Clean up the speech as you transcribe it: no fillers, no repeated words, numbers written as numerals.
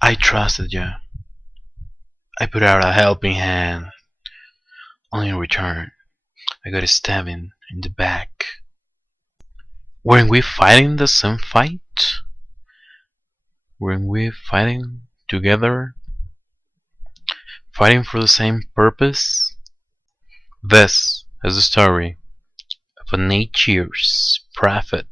I trusted you. I put out a helping hand. Only in return, I got stabbed in the back. Weren't we fighting the same fight? Weren't we fighting together? Fighting for the same purpose? This is the story of a nature's prophet.